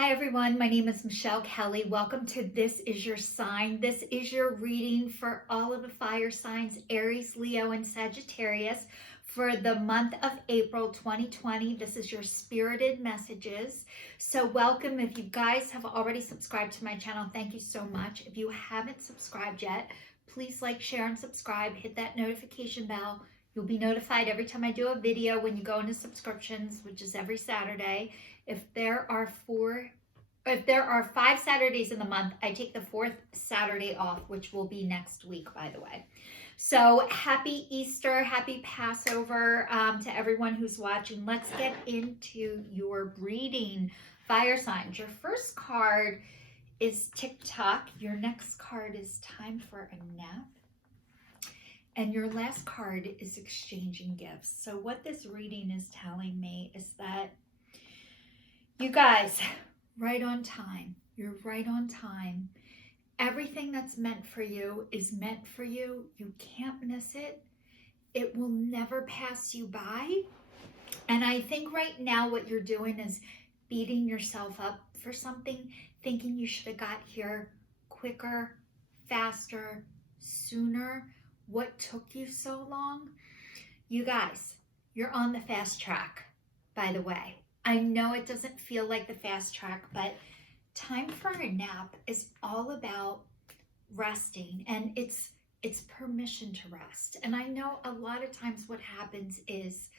Hi everyone, my name is Michelle Kelly. Welcome to This Is Your Sign. This is your reading for all of the fire signs, Aries, Leo, and Sagittarius for the month of April 2020. This is your spirited messages. So welcome. If you guys have already subscribed to my channel, thank you so much. If you haven't subscribed yet, please like, share, and subscribe. Hit that notification bell. You'll be notified every time I do a video when you go into subscriptions, which is every Saturday. If there are 5 Saturdays in the month, I take the 4th Saturday off, which will be next week, by the way. So happy Easter, happy Passover to everyone who's watching. Let's get into your reading. Fire signs. Your first card is TikTok. Your next card is Time for a Nap. And your last card is Exchanging Gifts. So what this reading is telling me is that you guys, right on time. You're right on time. Everything that's meant for you is meant for you. You can't miss it. It will never pass you by. And I think right now what you're doing is beating yourself up for something, thinking you should have got here quicker, faster, sooner. What took you so long? You guys, you're on the fast track, by the way. I know it doesn't feel like the fast track, but Time for a Nap is all about resting, and it's permission to rest. And I know a lot of times what happens is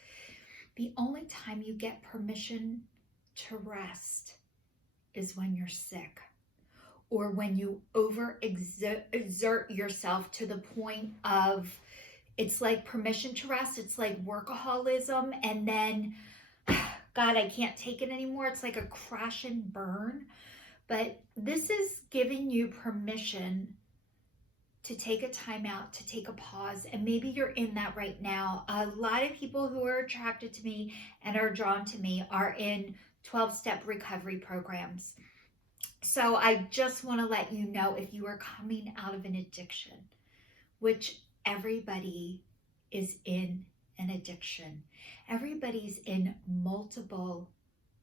the only time you get permission to rest is when you're sick, or when you exert yourself to the point of, it's like permission to rest. It's like workaholism, and then God, I can't take it anymore. It's like a crash and burn. But this is giving you permission to take a time out, to take a pause. And maybe you're in that right now. A lot of people who are attracted to me and are drawn to me are in 12-step recovery programs. So I just want to let you know, if you are coming out of an addiction, which everybody is in an addiction. Everybody's in multiple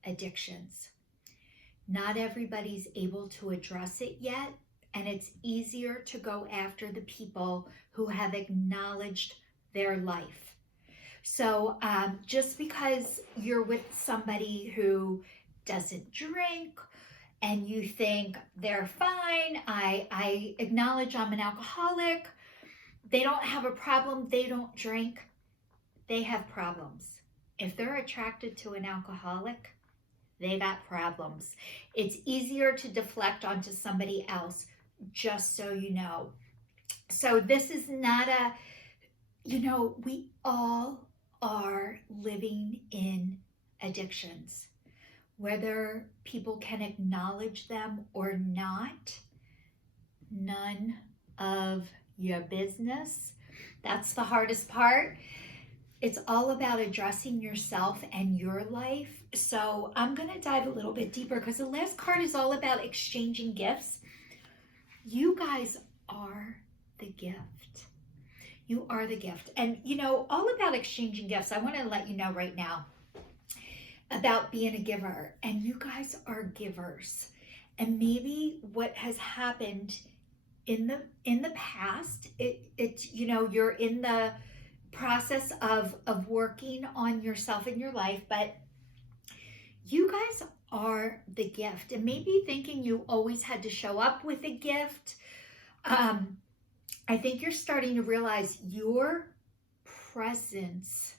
addictions. Not everybody's able to address it yet, and it's easier to go after the people who have acknowledged their life. So just because you're with somebody who doesn't drink and you think they're fine, I acknowledge I'm an alcoholic, they don't have a problem, they don't drink, they have problems. If they're attracted to an alcoholic, they got problems. It's easier to deflect onto somebody else, just so you know. So this is not a, we all are living in addictions. Whether people can acknowledge them or not, none of your business. That's the hardest part. It's all about addressing yourself and your life. So I'm going to dive a little bit deeper, because the last card is all about exchanging gifts. You guys are the gift. You are the gift. And all about exchanging gifts, I want to let you know right now about being a giver. And you guys are givers. And maybe what has happened in the past, you're in the process of working on yourself in your life, but you guys are the gift. And maybe thinking you always had to show up with a gift, I think you're starting to realize your presence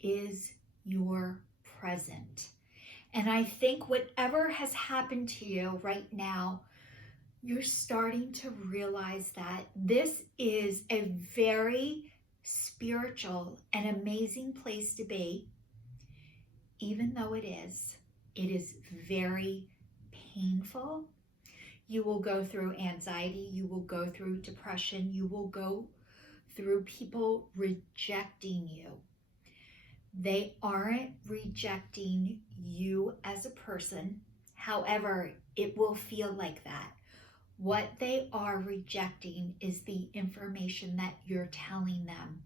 is your present. And I think whatever has happened to you right now, you're starting to realize that this is a very spiritual and amazing place to be. Even though it is very painful. You will go through anxiety, you will go through depression, you will go through people rejecting you. They aren't rejecting you as a person. However, it will feel like that. What they are rejecting is the information that you're telling them,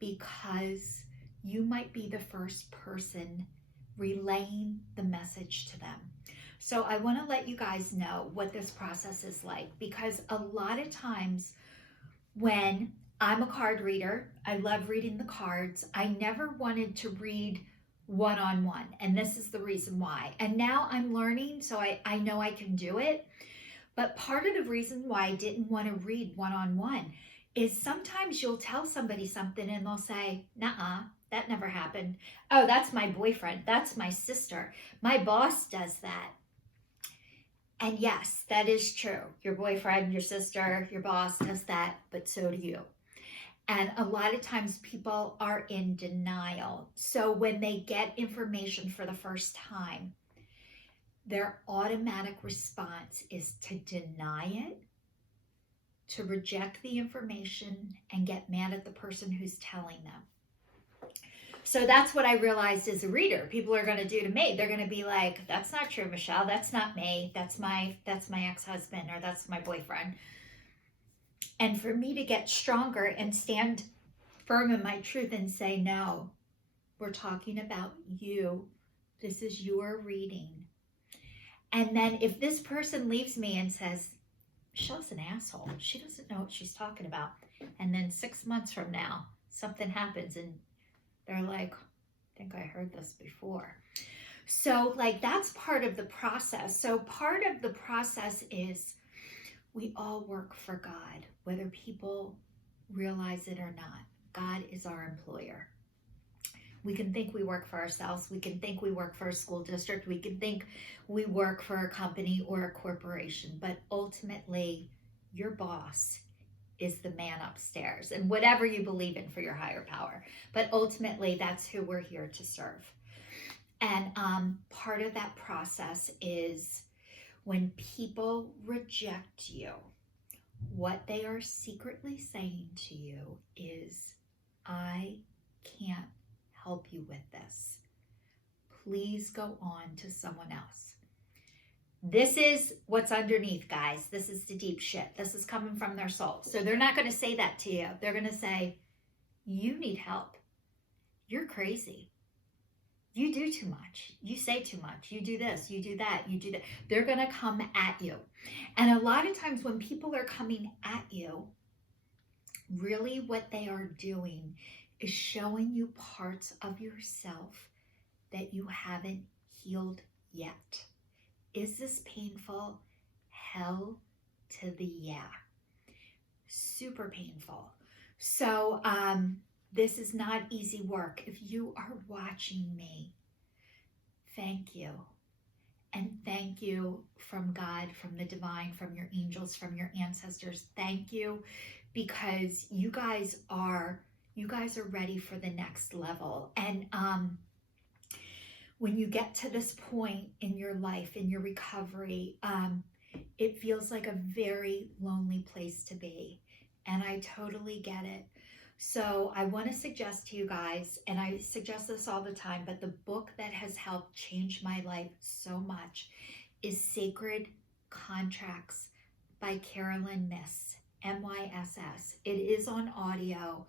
because you might be the first person relaying the message to them. So I want to let you guys know what this process is like, because a lot of times when I'm a card reader, I love reading the cards. I never wanted to read one-on-one, and this is the reason why. And now I'm learning, so I know I can do it. But part of the reason why I didn't want to read one-on-one is sometimes you'll tell somebody something and they'll say, "Nuh-uh, that never happened. Oh, that's my boyfriend. That's my sister. My boss does that." And yes, that is true. Your boyfriend, your sister, your boss does that, but so do you. And a lot of times people are in denial. So when they get information for the first time, their automatic response is to deny it, to reject the information, and get mad at the person who's telling them. So that's what I realized as a reader, people are going to do to me. They're going to be like, "That's not true, Michelle. That's not me. That's my ex-husband, or that's my boyfriend." And for me to get stronger and stand firm in my truth and say, "No, we're talking about you. This is your reading." And then if this person leaves me and says, "Michelle's an asshole. She doesn't know what she's talking about." And then 6 months from now, something happens and they're like, "I think I heard this before." So like that's part of the process. So part of the process is we all work for God, whether people realize it or not. God is our employer. We can think we work for ourselves. We can think we work for a school district. We can think we work for a company or a corporation. But ultimately, your boss is the man upstairs, and whatever you believe in for your higher power. But ultimately, that's who we're here to serve. And part of that process is when people reject you, what they are secretly saying to you is, "I can't help you with this. Please go on to someone else." This is what's underneath, guys. This is the deep shit. This is coming from their soul. So they're not going to say that to you. They're going to say, "You need help. You're crazy. You do too much. You say too much. You do this. You do that. You do that." They're going to come at you. And a lot of times when people are coming at you, really what they are doing is showing you parts of yourself that you haven't healed yet. Is this painful? Hell to the yeah. Super painful. So this is not easy work. If you are watching me, thank you. And thank you from God, from the divine, from your angels, from your ancestors. Thank you, because you guys are ready for the next level. And when you get to this point in your life, in your recovery, it feels like a very lonely place to be. And I totally get it. So I want to suggest to you guys, and I suggest this all the time, but the book that has helped change my life so much is Sacred Contracts by Carolyn Myss, MYSS. It is on audio,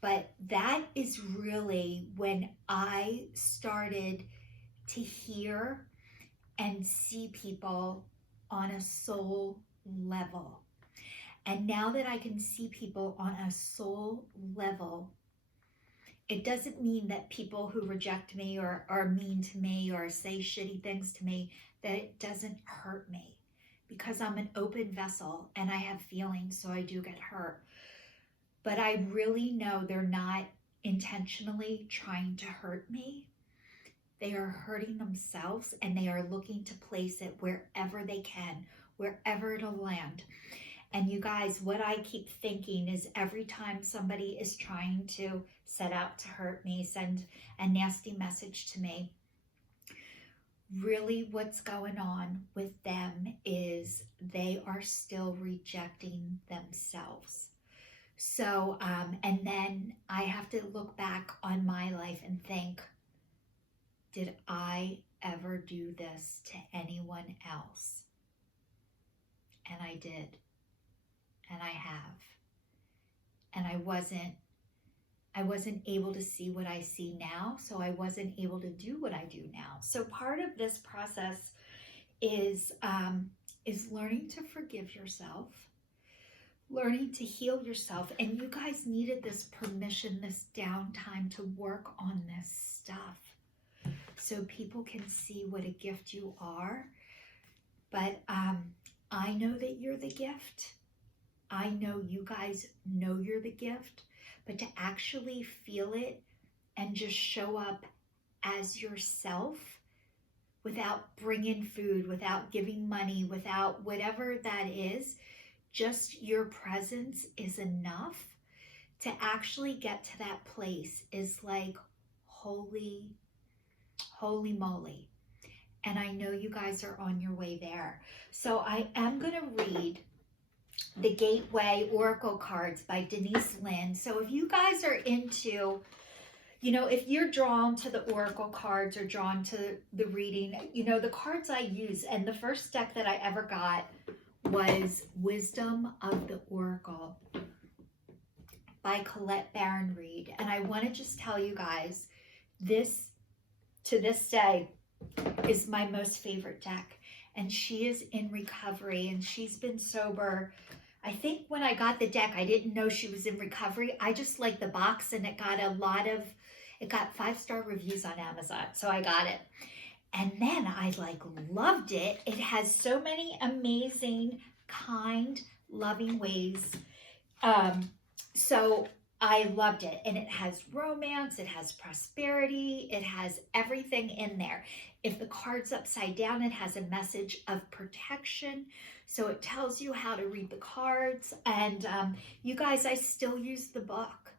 but that is really when I started to hear and see people on a soul level. And now that I can see people on a soul level, it doesn't mean that people who reject me or are mean to me or say shitty things to me, that it doesn't hurt me, because I'm an open vessel and I have feelings, so I do get hurt. But I really know they're not intentionally trying to hurt me. They are hurting themselves, and they are looking to place it wherever they can, wherever it'll land. And you guys, what I keep thinking is every time somebody is trying to set out to hurt me, send a nasty message to me, really what's going on with them is they are still rejecting themselves. So, and then I have to look back on my life and think, did I ever do this to anyone else? And I did. And I have. And I wasn't able to see what I see now, so I wasn't able to do what I do now. So part of this process is learning to forgive yourself, learning to heal yourself. And you guys needed this permission, this downtime to work on this stuff so people can see what a gift you are. But I know that you're the gift. I know you guys know you're the gift, but to actually feel it and just show up as yourself without bringing food, without giving money, without whatever that is, just your presence is enough to actually get to that place is like, holy moly. And I know you guys are on your way there. So I am going to read the Gateway Oracle cards by Denise Lynn. So if you guys are into, you know, if you're drawn to the Oracle cards or drawn to the reading, you know, the cards I use, and the first deck that I ever got was Wisdom of the Oracle by Colette Baron Reed. And I want to just tell you guys, this, to this day, is my most favorite deck. And she is in recovery, and she's been sober. I think when I got the deck, I didn't know she was in recovery. I just liked the box, and it got it got 5-star reviews on Amazon. So I got it. And then I like loved it. It has so many amazing, kind, loving ways. So I loved it. And it has romance, it has prosperity, it has everything in there. If the card's upside down, it has a message of protection. So it tells you how to read the cards. And you guys, I still use the book.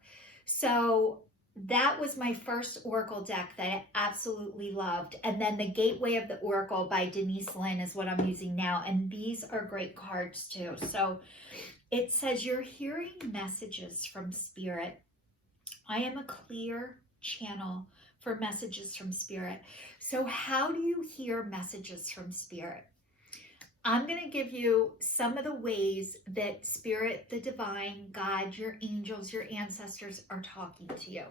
So that was my first Oracle deck that I absolutely loved. And then the Gateway of the Oracle by Denise Lynn is what I'm using now. And these are great cards too. So it says, you're hearing messages from Spirit. I am a clear channel for messages from Spirit. So how do you hear messages from Spirit? I'm going to give you some of the ways that Spirit, the divine, God, your angels, your ancestors are talking to you.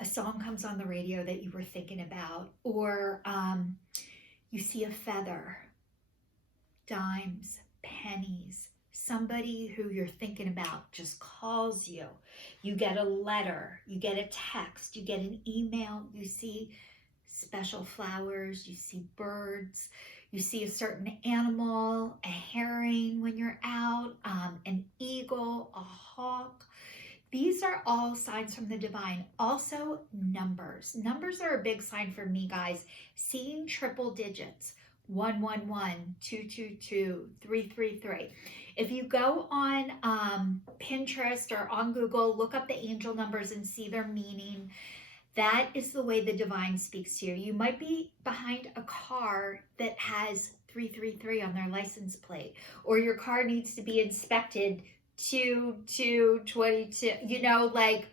A song comes on the radio that you were thinking about, or you see a feather, dimes, pennies, somebody who you're thinking about just calls you. You get a letter, you get a text, you get an email, you see special flowers, you see birds, you see a certain animal, a herring when you're out, an eagle, a hawk. These are all signs from the divine. Also, numbers. Numbers are a big sign for me, guys. Seeing triple digits, 111, 222, 333. If you go on Pinterest or on Google, look up the angel numbers and see their meaning. That is the way the divine speaks to you. You might be behind a car that has 333 on their license plate, or your car needs to be inspected 2222, you know, like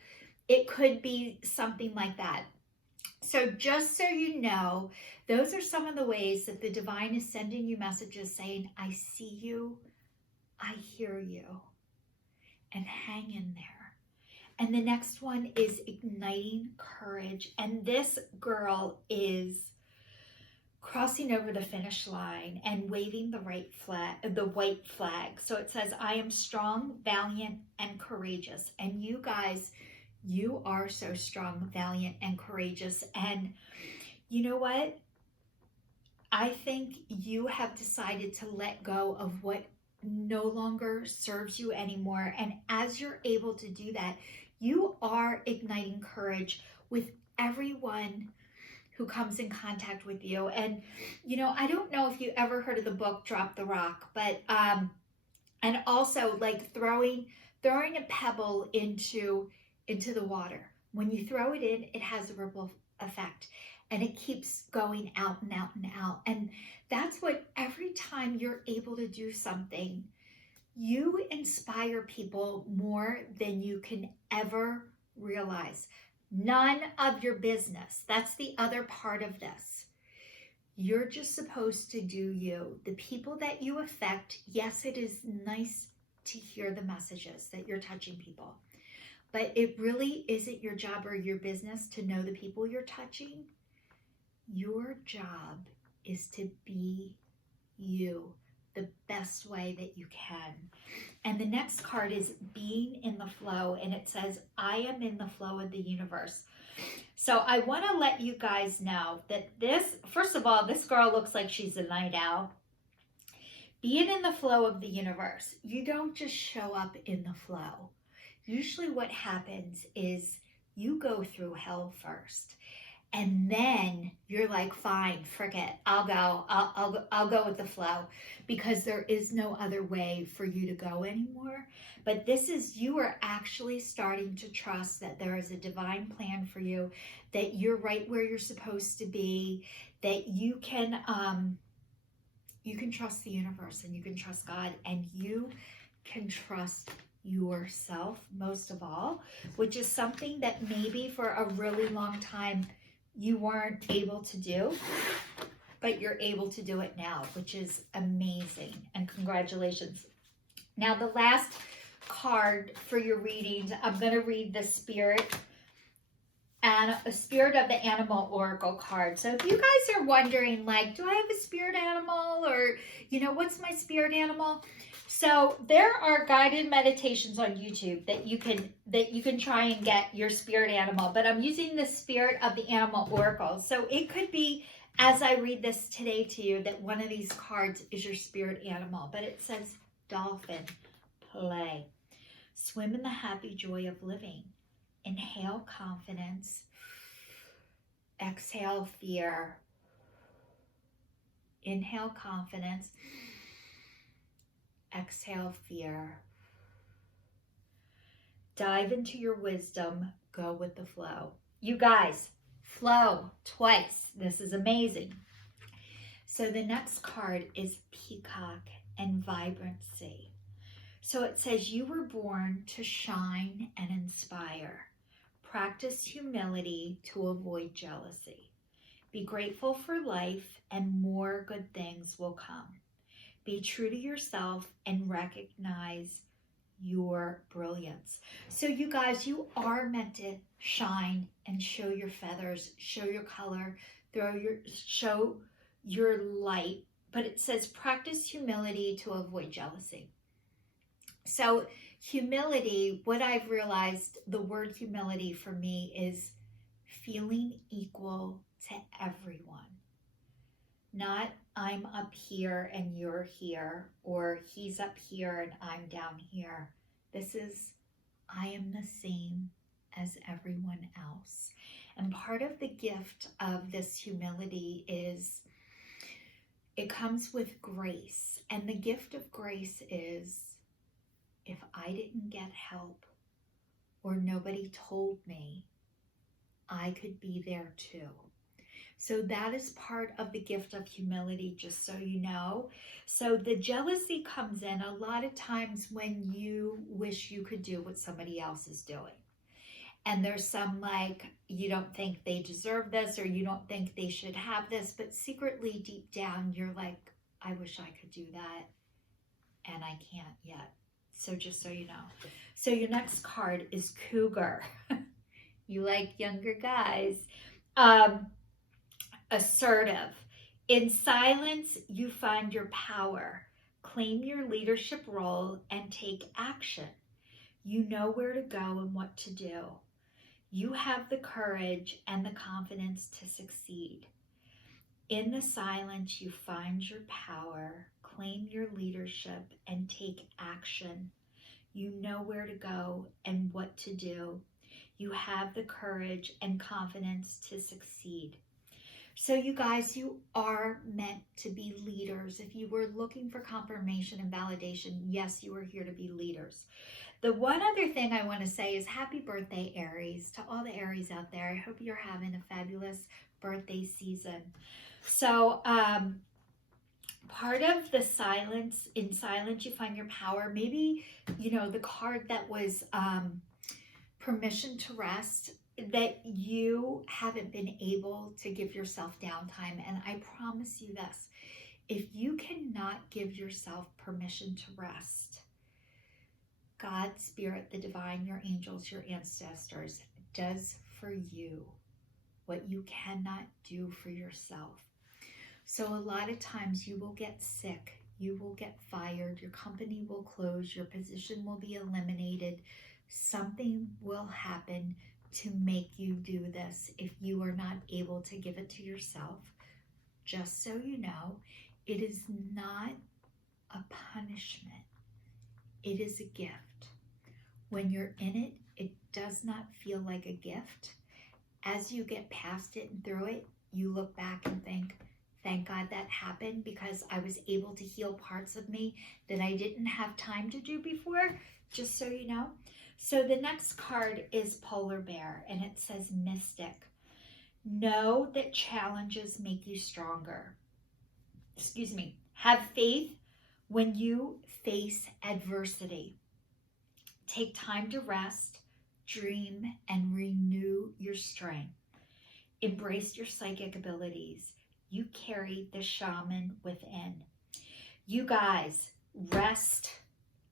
it could be something like that. So just so you know, those are some of the ways that the divine is sending you messages saying, I see you, I hear you, and hang in there. And the next one is igniting courage. And this girl is crossing over the finish line and waving the white flag. So it says, I am strong, valiant, and courageous. And you guys, you are so strong, valiant, and courageous. And you know what? I think you have decided to let go of what no longer serves you anymore. And as you're able to do that, you are igniting courage with everyone who comes in contact with you. And, you know, I don't know if you ever heard of the book, Drop the Rock, but, and also like throwing a pebble into the water. When you throw it in, it has a ripple effect and it keeps going out and out and out. And that's what, every time you're able to do something, you inspire people more than you can ever realize. None of your business. That's the other part of this. You're just supposed to do you. The people that you affect, yes, it is nice to hear the messages that you're touching people, but it really isn't your job or your business to know the people you're touching. Your job is to be you the best way that you can. And the next card is being in the flow, and it says, I am in the flow of the universe. So I want to let you guys know that this, first of all, this girl looks like she's a night owl. Being in the flow of the universe, you don't just show up in the flow. Usually what happens is you go through hell first. And then you're like, fine, forget, I'll go with the flow, because there is no other way for you to go anymore. But this is, you are actually starting to trust that there is a divine plan for you, that you're right where you're supposed to be, that you can trust the universe, and you can trust God, and you can trust yourself most of all, which is something that maybe for a really long time you weren't able to do, but you're able to do it now, which is amazing, and congratulations. Now, the last card for your readings, I'm going to read the Spirit and a Spirit of the Animal Oracle card. So if you guys are wondering, like, do I have a spirit animal, or, you know, what's my spirit animal? So there are guided meditations on YouTube that you can try and get your spirit animal, but I'm using the Spirit of the Animal Oracle. So it could be, as I read this today to you, that one of these cards is your spirit animal, but it says dolphin, play, swim in the happy joy of living, inhale confidence, exhale fear, inhale confidence, exhale fear. Dive into your wisdom, go with the flow. You guys, flow twice. This is amazing. So the next card is peacock and vibrancy. So it says, you were born to shine and inspire. Practice humility to avoid jealousy. Be grateful for life, and more good things will come. Be true to yourself and recognize your brilliance. So you guys, you are meant to shine and show your feathers, show your color, show your light. But it says practice humility to avoid jealousy. So humility, what I've realized, the word humility for me is feeling equal to everyone. Not I'm up here and you're here, or he's up here and I'm down here. This is, I am the same as everyone else. And part of the gift of this humility is it comes with grace. And the gift of grace is, if I didn't get help or nobody told me, I could be there too. So that is part of the gift of humility, just so you know. So the jealousy comes in a lot of times when you wish you could do what somebody else is doing. And there's some like, you don't think they deserve this, or you don't think they should have this, but secretly deep down, you're like, I wish I could do that, and I can't yet. So just so you know. So your next card is cougar. You like younger guys. Assertive. In silence, you find your power. Claim your leadership role and take action. You know where to go and what to do. You have the courage and the confidence to succeed. In the silence, you find your power. Claim your leadership and take action. You know where to go and what to do. You have the courage and confidence to succeed. So you guys, you are meant to be leaders. If you were looking for confirmation and validation, yes, you are here to be leaders. The one other thing I want to say is happy birthday, Aries. To all the Aries out there, I hope you're having a fabulous birthday season. So part of the silence, in silence you find your power. Maybe, you know, the card that was permission to rest, that you haven't been able to give yourself downtime. And I promise you this, if you cannot give yourself permission to rest, God, Spirit, the divine, your angels, your ancestors, does for you what you cannot do for yourself. So a lot of times you will get sick, you will get fired, your company will close, your position will be eliminated. Something will happen to make you do this if you are not able to give it to yourself. Just so you know, it is not a punishment. It is a gift. When you're in it, it does not feel like a gift. As you get past it and through it, you look back and think, thank God that happened because I was able to heal parts of me that I didn't have time to do before, just so you know. So the next card is Polar Bear, and it says Mystic. Know that challenges make you stronger. Excuse me. Have faith when you face adversity. Take time to rest, dream, and renew your strength. Embrace your psychic abilities. You carry the shaman within. You guys, rest,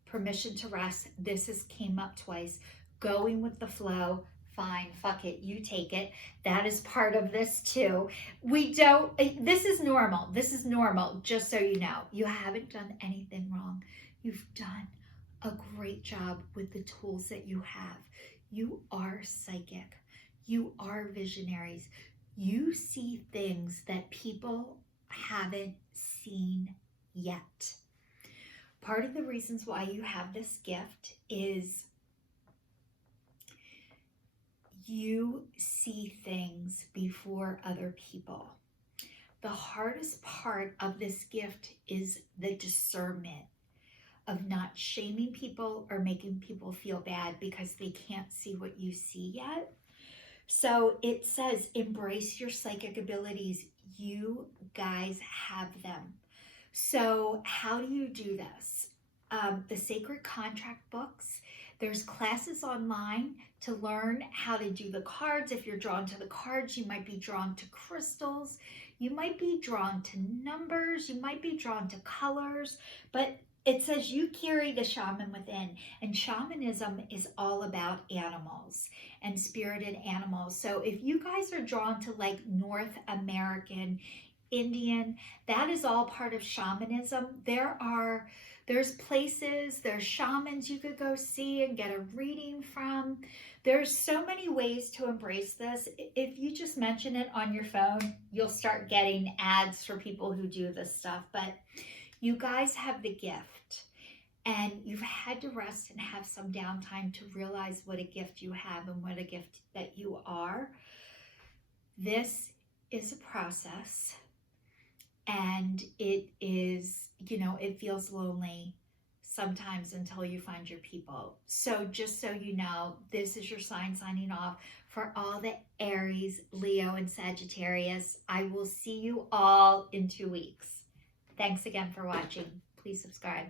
permission to rest. This has came up twice. Going with the flow. Fine, fuck it, you take it. That is part of this too. This is normal. This is normal, just so you know. You haven't done anything wrong. You've done a great job with the tools that you have. You are psychic. You are visionaries. You see things that people haven't seen yet. Part of the reasons why you have this gift is you see things before other people. The hardest part of this gift is the discernment of not shaming people or making people feel bad because they can't see what you see yet. So it says, embrace your psychic abilities. You guys have them. So how do you do this? The Sacred Contract books. There's classes online to learn how to do the cards. If you're drawn to the cards, you might be drawn to crystals. You might be drawn to numbers. You might be drawn to colors. But it says you carry the shaman within. And shamanism is all about animals and spirited animals. So if you guys are drawn to like North American, Indian, that is all part of shamanism. There's places, there's shamans you could go see and get a reading from. There's so many ways to embrace this. If you just mention it on your phone, you'll start getting ads for people who do this stuff. But you guys have the gift, and you've had to rest and have some downtime to realize what a gift you have and what a gift that you are. This is a process. And it is, it feels lonely sometimes until you find your people. So just so you know, this is your sign signing off for all the Aries, Leo, and Sagittarius. I will see you all in 2 weeks. Thanks again for watching. Please subscribe.